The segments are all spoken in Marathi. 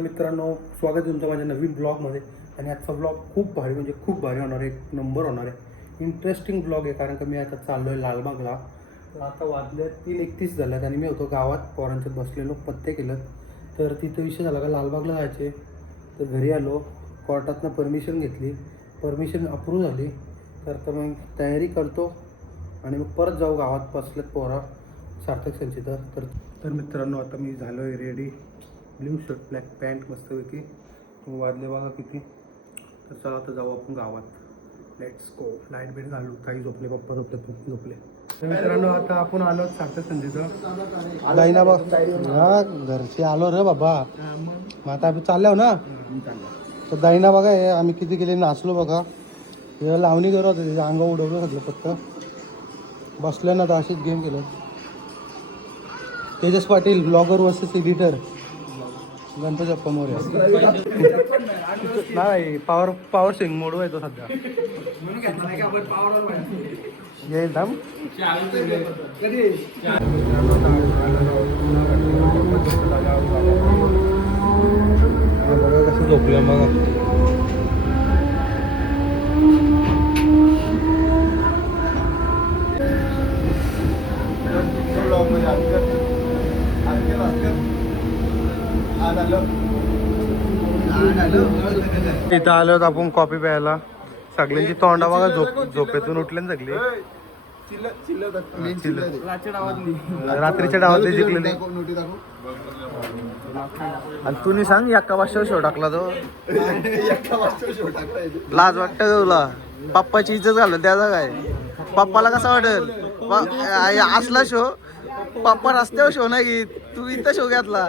मित्रांनो, स्वागत आहे तुमचं माझ्या नवीन ब्लॉगमध्ये. आणि आजचा ब्लॉग खूप भारी म्हणजे खूप भारी होणार आहे. एक नंबर होणार आहे. इंटरेस्टिंग ब्लॉग आहे, कारण का मी आता चाललो आहे लालबागला. तर आता वाजले 3:31 झाल्यात आणि मी होतो गावात पोरांच्यात बसलेलो, पत्ते केलं. तर तिथं विषय झाला का लालबागला जायचे. तर घरी आलो, कोर्टातनं परमिशन घेतली, परमिशन अप्रूव्ह झाली. तर मग तयारी करतो आणि मग परत जाऊ गावात बसलेत पोरा सार्थक संचित. तर मित्रांनो, आता मी झालो आहे ready. Blue shirt, black pant मस्तपैकी. वाजले बघा किती. तर चला आता जाऊ आपण गावात. Let's go. लाईट बीट घालू. काही झोपले, पप्पा झोपले, पप्पा झोपले. तर मित्रांनो, आता आपण आलो सार्थक संजीचं लाईना बघ. हा, घरचे आलो रे बाबा. मग आता आपण चाललो ना. तर दाईना बघा, हे आम्ही किती गेले नाचलो बघा. हे लावणी करत होते, त्याच्या अंग उडवलं सगळं. फक्त बसलं ना तर अशीच गेम केलं. Tejas Patil blogger versus editor. Ganpati Bappa Morya. नाही, पॉवर स्विंग मोड आहे तो सध्या. येईल थांब. बघा कसं झोपलं बघा. इथं आलो आपण कॉफी प्यायला. सगळ्यांची तोंडा बघा झोपेतून उठले ना सगळे. रात्रीच्या डावातली जिंकलेली. आणि तुम्ही सांग, एका वाजता शो टाकला तो. लाज वाटत तुला? पप्पाची इज्जत घालून त्याचा काय? पप्पाला कसा वाटेल असला शो? पप्पा रस्त्यावर शो नाही घेत, तू इथं शो घेतला.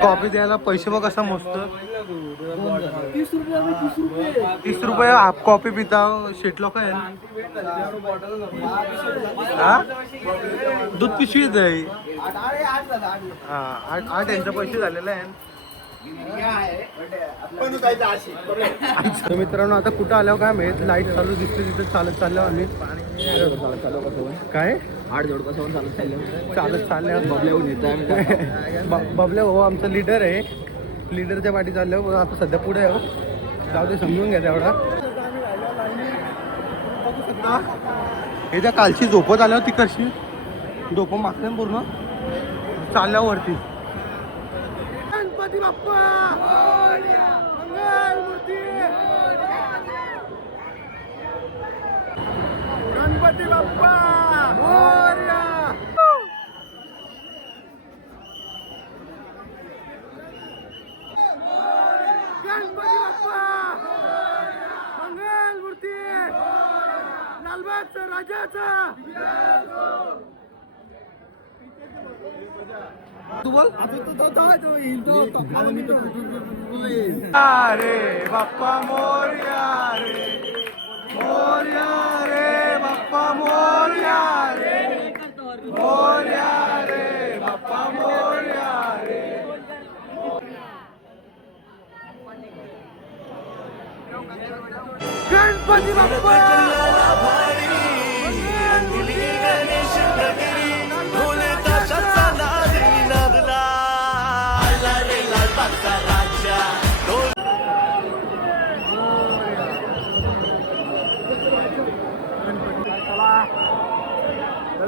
कॉफी द्यायला पैसे बघ कसा मस्त. 30 रुपये हाफ कॉफी पिता. शेट लोक आहे. दूध पिशवीच आहे. हा, 8 यांचे पैसे झालेले आहे. तर मित्रांनो, आता कुठं आल्यावर काय माहित. लाईट चालू दिसते तिथे चालत चाललो आम्ही. काय 8 जोड कसं चालत चालल्या. बबल्या हो आमचा लीडर आहे. लीडरच्या पाठी चालल्यावर आता सध्या पुढे आहे. जाऊ ते समजून घ्या तेवढा. हे त्या कालची झोपत आल्यावर ती कशी झोप मागते पूर्ण चालल्यावरती. गणपती बाप्पा मंगलमूर्ती. गणपती बाप्पा मोरया. गणपती बाप्पा मंगलमूर्ती. लालबागचा राजाचा. तू बोल. अरे बाप्पा मोरया रे, मोरया रे बाप्पा मोरया रे, मोरया रे बाप्पा मोरया रे. गणपती बाप्पा.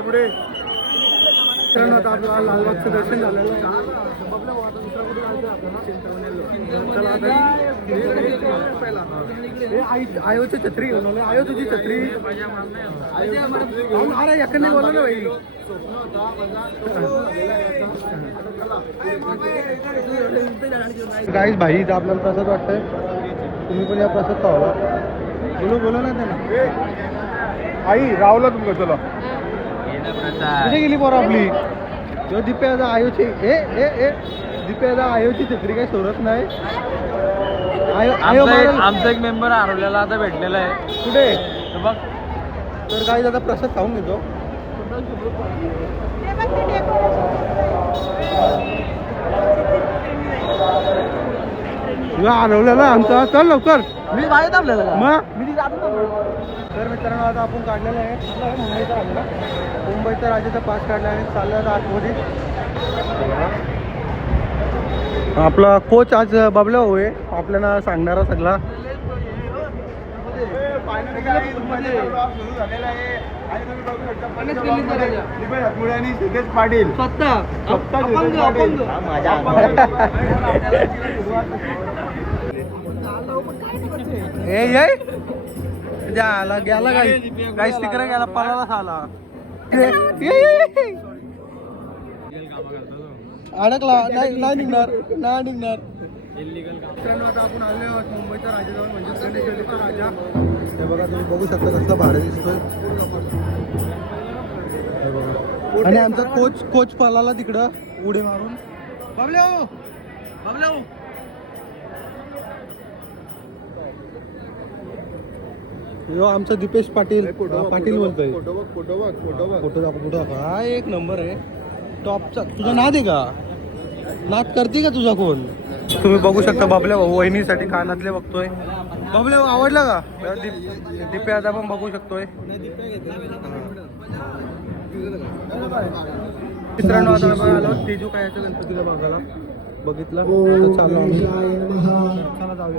पुढे आता आपल्याला लालबागचं दर्शन झालेलं आहे. चला आता आयोची छत्री घेऊन आलो. आयो तुझी छत्री. अरे याकडे बोला ना भाई. गाईस भाई, इथं आपल्याला प्रसाद वाटतंय. तुम्ही पण या प्रसाद खावा. बोला ना त्यांना. आई रावला तुमचं. चला कुठे गेली पोरं आपली? तो दिप्याचा आयोची दिप्याचा आयोची छत्री काही सोडत नाही. आमचा एक मेंबर हरवलेला आता भेटलेला आहे. कुठे बघ. तर काही आता प्रसाद खाऊन घेतो. हरवलेला आमचा. चल लवकर. मी बाहेर थांबलेला मग मी तर मित्रांनो, आता आपण काढलेलं आहे मुंबईचा राजा. मुंबईचा राजाचा पास काढला आणि चालला आता आतमध्ये. आपला कोच आज बाबला होय आपल्याला सांगणारा सगळा. पाटील आला गेला काही स्टिकर गेला पळाला आला अडकला नाही निघणार नाही निघणार. मित्रांनो आता आपण आले आहोत मुंबईच्या राजाजवळ म्हणजे गणेशचा राजा. हे बघा तुम्ही बघू शकता कसलं भाडं दिसतोय. हे बघा आणि आमचा कोच पळाला तिकडं उडी मारून. बाबल्या हो बाबल्या हो यो आमचा दीपेश पाटील पाटील बोलतोय. फोटो दाखव हा एक नंबर आहे टॉपचा. तुझा नाद आहे का नाद करते का तुझा कोण. तुम्ही बघू शकता बाबल्या भाऊ वहिनीसाठी कानातले बघतोय. बाबल्या भाऊ आवडला का दिप्या आता पण बघू शकतोय. मित्रांनो आता आपण आलो तेजू कायाच्या गणपतीला बघायला बघितलं तर चाललो आम्ही. चला जाऊया.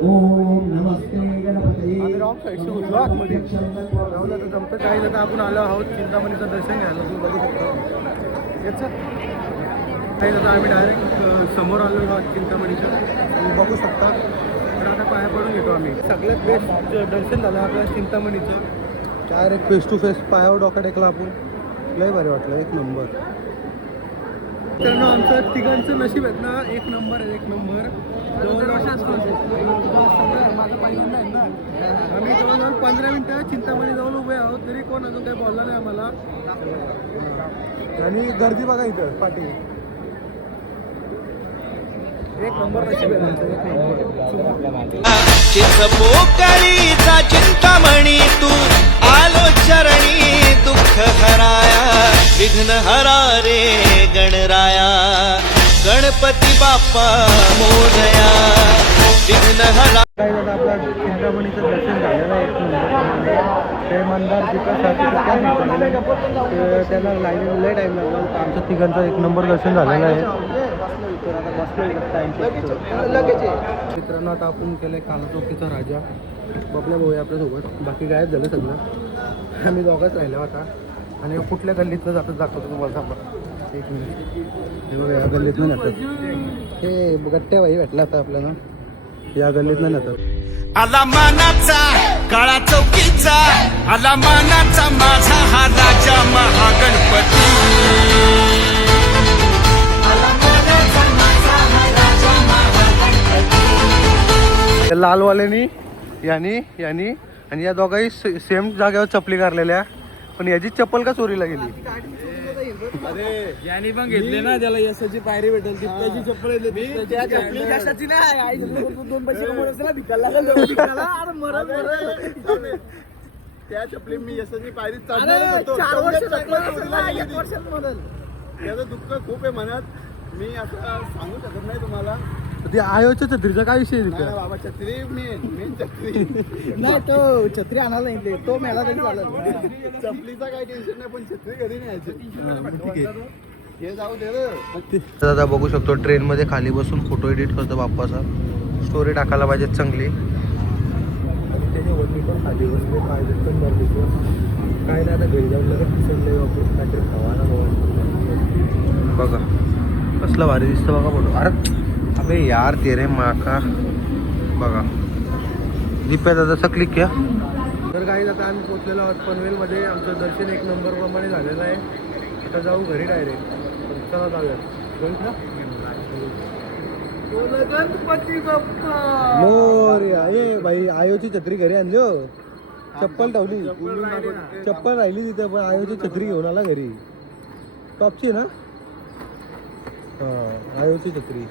आम्ही रॉंग साईडशी घुसलो आतमध्ये जाऊन आता जमतं काही तर आपण आलो आहोत चिंतामणीचं दर्शन घ्यायला. तुम्ही बघू शकता याचं काही आता आम्ही डायरेक्ट समोर आलो आहोत चिंतामणीचं तुम्ही बघू शकता. तर आता पाया पडून घेतो आम्ही. सगळ्यात बेस्ट दर्शन झालं आपल्या चिंतामणीचं. डायरेक्ट फेस टू फेस पायावर डोका टेकला आपण. लय भारी वाटलं एक नंबर. तर आमचं तिघांचं नशीब आहेत ना एक नंबर आहे एक नंबर. माझं पहिल्यांदा आहे ना आम्ही जवळजवळ 15 मिनिटं चिंतामणी जाऊन उभे आहोत तरी कोण अजून काही बोलला नाही आम्हाला. आणि गर्दी बघा इथं पाठी एक नंबर नशीब आहे आमचं एक नंबर. चिंतामणीचा चिंतामणी तू आलो चरणी दुःख हराया विघ्न हरा रे गणराया गणपती बाप्पा मोरया विघ्न हरा. काही दादा आपला चिंतामणीचं दर्शन झालेलं आहे एक नंबर. ते मंदार त्याला लाईनीला लय टाईम लागला. आमच्या तिघांचं एक नंबर दर्शन झालेलं आहे. मित्रांनो आता आपण केलंय काला चौकीचा राजा बबल्या भाऊ आपल्यासोबत. बाकी गायब झालं सगळं आम्ही दोघंच राहिलो आता. आणि कुठल्या गल्लीतनं जातात दाखवतो तुम्हाला सांगा एक मिनिट. हे बघा या गल्लीतनं जातात हे गट्ट्या बाई भेटला आता आपल्याला या गल्लीतनं जातात. आला मानाचा काळा चौकीचा आला मानाचा माझा हा राजा महागणपती. लालवाल्यानी यांनी आणि या दोघाही सेम जागेवर चपली काढलेल्या. पण याची चप्पल का चोरीला गेली. यांनी पण घेतले ना त्याला यशाची पायरी भेटेल त्याची चप्पल त्या चपली मी यशाची पायरी चढणार त्याचं दुःख खूप आहे मनात. मी असं सांगू शकत नाही तुम्हाला. ते आयोच्या छत्रीचा काय विषय नाही ना बाबा छत्री मेन छत्री नाही तो छत्री आणायला नाही तो मेला तरी चालत. चपलीचा काही टेन्शन नाही पण छत्री कधी नाही हे जाऊ दे. दादा बघू शकतो ट्रेन मध्ये खाली बसून फोटो एडिट करतो बाप्पाचा. स्टोरी टाकायला पाहिजे चांगली. त्याच्यावरती पण खाली बसले पाहिजे पण काय नाही आता घरी जाऊन लगेच दिसले वापरून काहीतरी खावायला बघा कसला भारी दिसतं बघा फोटो. अरे अबे यार तेरे माँ का बघा दिप्या दादाचा क्लिक घ्या. तर काही आता आम्ही पोचलेलो आहोत पनवेलमध्ये. आमचं दर्शन एक नंबर प्रमाणे झालेलं आहे. आता जाऊ घरी डायरेक्ट. चला जाऊयात ना गणपती बाप्पा मोरया. ये बाई आयोची छत्री घरी आणली हो. चप्पल ठेवली चप्पल राहिली तिथे पण आयोची छत्री घेऊन आला घरी. टॉपची ना हां आयोची छत्री.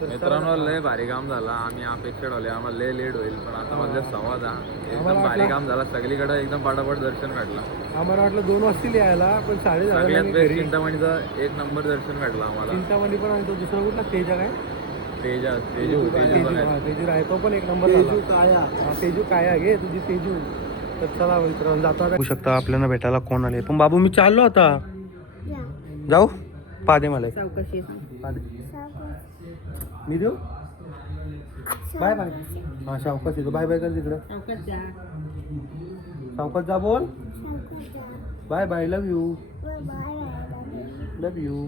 मित्रांनो लय भारी काम झाला. आम्ही अपेक्षा ठेवले आम्हाला लय लेट होईल पण आता माझ्या 10:15 एकदम भारी काम झाला. सगळीकडे एकदम पाटापट दर्शन काढला. आम्हाला वाटलं 2 वाजतील यायला पण 10:30 सगळ्यात बेस्ट चिंतामणीचा एक नंबर दर्शन काढला आम्हाला. चिंतामणी पण आणि तो दुसरा कुठला तेजा काय तेजू तेजू आहे तो पण एक नंबर झाला. तेजू काया घे तुझी तेजू. तर चला मित्रांनो जातो. बघू शकता आपल्याला भेटायला कोण आले. पण बाबू मी चाललो आता जाऊ पादे मला मी देऊ बाय बाय हा सावकाश येतो बाय बाय कर तिकडं सावकाश जा बोल bye bye love you love you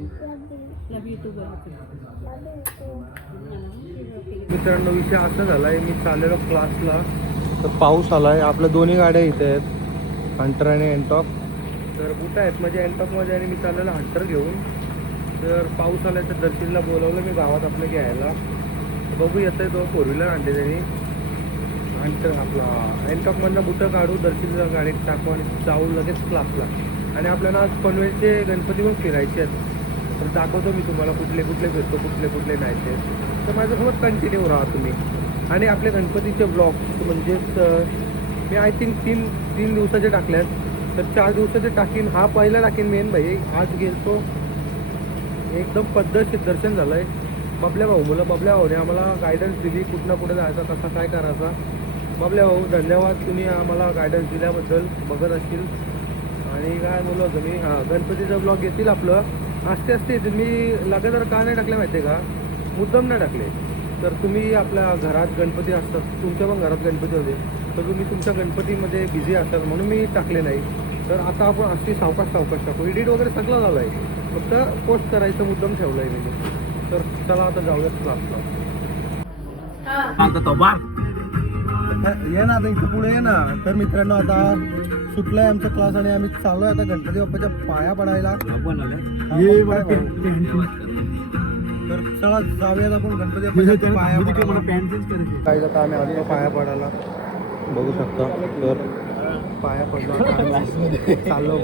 मित्रांनो विषय असा झालाय मी चाललेलो क्लासला तर पाऊस आलाय आपल्या दोन्ही गाड्या इथे आहेत हंटर आणि एनटॉक तर कुठं आहेत म्हणजे एनटॉकमध्ये आणि मी चाललेलो हंटर घेऊन तर पाऊस आलाय तर दर्शनला बोलवलं मी गावात आपलं घ्यायला बघू येतोय तो फोर व्हीलर आणते त्यांनी हंटर आपला एनटॉकमधनं बुटं काढू दर्शनला गाडीत टाकू आणि जाऊ लगेच क्लासला आणि आपल्याला आज पनवेलचे गणपती पण फिरायचे आहेत तर दाखवतो मी तुम्हाला कुठले कुठले फिरतो कुठले कुठले नाही ते तर माझ्यासोबत कंटिन्यू राहा तुम्ही आणि आपले गणपतीचे ब्लॉग म्हणजेच मी आय थिंक तीन दिवसाचे टाकल्यात तर 4 दिवसाचे टाकीन हा पहिला टाकीन मेन भाई आज गेलतो एकदम पद्धतशीर दर्शन झालं आहे बबल्या भाऊ मुलं बबल्या भाऊने आम्हाला गायडन्स दिली कुठनं कुठं जायचं कसा काय करायचा बबल्या भाऊ धन्यवाद तुम्ही आम्हाला गायडन्स दिल्याबद्दल बघत असतील आणि काय बोललो होतं मी हां गणपतीचं ब्लॉग येतील आपलं असते तुम्ही लगातार का नाही टाकले माहिती आहे का मुद्दाम नाही टाकले तर तुम्ही आपल्या घरात गणपती असतात तुमच्या पण घरात गणपती होते तर तुम्ही तुमच्या गणपतीमध्ये बिझी असतात म्हणून मी टाकले नाही तर आता आपण अशी सावकाश टाकू एडिट वगैरे सगळं झालं आहे फक्त पोस्ट करायचं मुद्दाम ठेवलं आहे मी तर चला आता जाऊयात क्लासला ये ना आता इथं पुढे ये ना तर मित्रांनो आता सुटलाय आमचा क्लास आणि आम्ही चाललोय आता गणपती बाप्पाच्या पाया पडायला तर चला जाऊयात आपण गणपती बाप्पाच्या पाया पडायला काय आता आम्ही आलो पाया पडायला बघू शकता तर पाया पडलो चाललो